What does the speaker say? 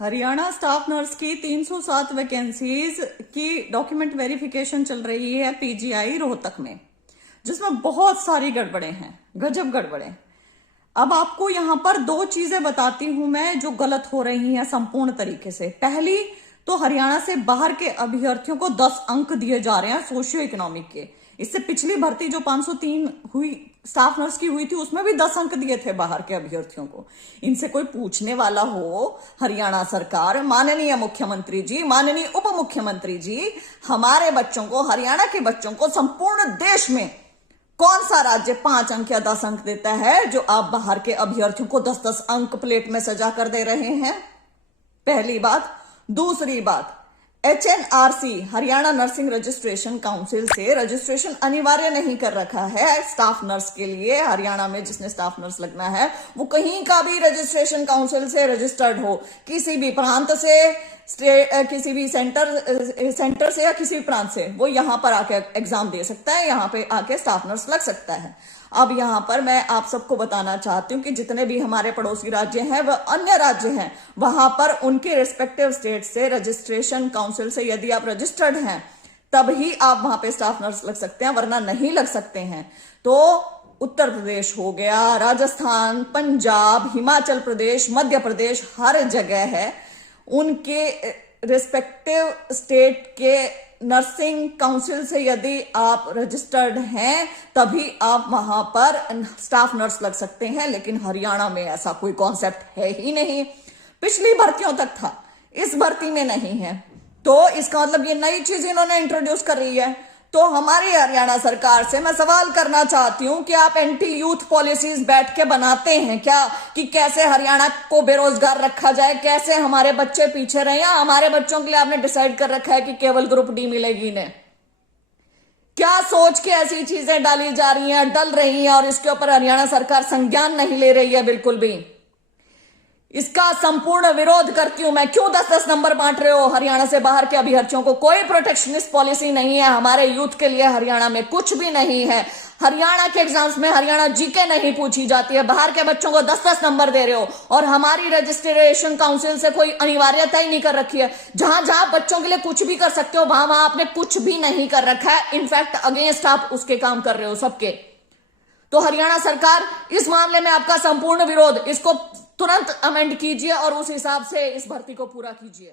Haryana staff nurse की 307 vacancies की document verification चल रही है पीजीआई रोहतक में, जिसमें बहुत सारी गड़बड़े हैं, गजब गड़बड़े। अब आपको यहां पर दो चीजें बताती हूं मैं जो गलत हो रही हैं संपूर्ण तरीके से। पहली तो हरियाणा से बाहर के अभ्यर्थियों को 10 अंक दिए जा रहे हैं सोशियो इकोनॉमिक के। इससे पिछली भर्ती जो 503 हुई स्टाफ नर्स की हुई थी उसमें भी 10 अंक दिए थे बाहर के अभ्यर्थियों को। इनसे कोई पूछने वाला हो, हरियाणा सरकार, माननीय मुख्यमंत्री जी, माननीय उप मुख्यमंत्री जी, हमारे बच्चों को, हरियाणा के बच्चों को संपूर्ण देश में कौन सा राज्य 5 अंक या 10 अंक देता है जो आप बाहर के अभ्यर्थियों को 10-10 अंक प्लेट में सजा कर दे रहे हैं? पहली बात। दूसरी बात, HNRC Haryana nursing registration council से रजिस्ट्रेशन अनिवार्य नहीं कर रखा है स्टाफ नर्स के लिए। हरियाणा में जिसने स्टाफ नर्स लगना है वो कहीं का भी रजिस्ट्रेशन काउंसिल से रजिस्टर्ड हो, किसी भी प्रांत से, किसी भी सेंटर से या किसी भी प्रांत से, वो यहां पर आके एग्जाम दे सकता है, यहां पे आके स्टाफ नर्स लग सकता है। अब यहां पर मैं आप सबको बताना चाहती हूं कि जितने भी हमारे पड़ोसी राज्य हैं वह अन्य राज्य हैं, वहां पर उनके रिस्पेक्टिव स्टेट से रजिस्ट्रेशन काउंसिल से यदि आप रजिस्टर्ड हैं तब ही आप वहां पे स्टाफ नर्स लग सकते हैं, वरना नहीं लग सकते हैं। तो उत्तर प्रदेश हो गया, राजस्थान, पंजाब, हिमाचल प्रदेश, मध्य प्रदेश, हर जगह है, उनके रिस्पेक्टिव स्टेट के नर्सिंग काउंसिल से यदि आप रजिस्टर्ड हैं तभी आप वहां पर स्टाफ नर्स लग सकते हैं। लेकिन हरियाणा में ऐसा कोई कॉन्सेप्ट है ही नहीं। पिछली भर्तियों तक था, इस भर्ती में नहीं है। तो इसका मतलब ये नई चीज इन्होंने इंट्रोड्यूस कर रही है। तो हमारी हरियाणा सरकार से मैं सवाल करना चाहती हूं कि आप एंटी यूथ पॉलिसीज बैठ के बनाते हैं क्या कि कैसे हरियाणा को बेरोजगार रखा जाए, कैसे हमारे बच्चे पीछे रहे, या हमारे बच्चों के लिए आपने डिसाइड कर रखा है कि केवल ग्रुप डी मिलेगी इन्हें? क्या सोच के ऐसी चीजें डाली जा रही हैं, डल रही हैं और इसके ऊपर हरियाणा सरकार संज्ञान नहीं ले रही है बिल्कुल भी? इसका संपूर्ण विरोध करती हूं मैं। क्यों 10-10 नंबर बांट रहे हो हरियाणा से बाहर के अभ्यर्थियों को? कोई प्रोटेक्शनिस्ट पॉलिसी नहीं है हमारे यूथ के लिए, हरियाणा में कुछ भी नहीं है। हरियाणा के एग्जाम्स में हरियाणा जीके नहीं पूछी जाती है, बाहर के बच्चों को 10-10 नंबर दे रहे हो। और हमारी रजिस्ट्रेशन काउंसिल से कोई अनिवार्यता ही नहीं कर रखी है। जहां जहां बच्चों के लिए कुछ भी कर सकते हो वहां वहां आपने कुछ भी नहीं कर रखा है। इनफैक्ट अगेंस्ट आप उसके काम कर रहे हो सबके। तो हरियाणा सरकार, इस मामले में आपका संपूर्ण विरोध, इसको तुरंत अमेंड कीजिए और उस हिसाब से इस भर्ती को पूरा कीजिए।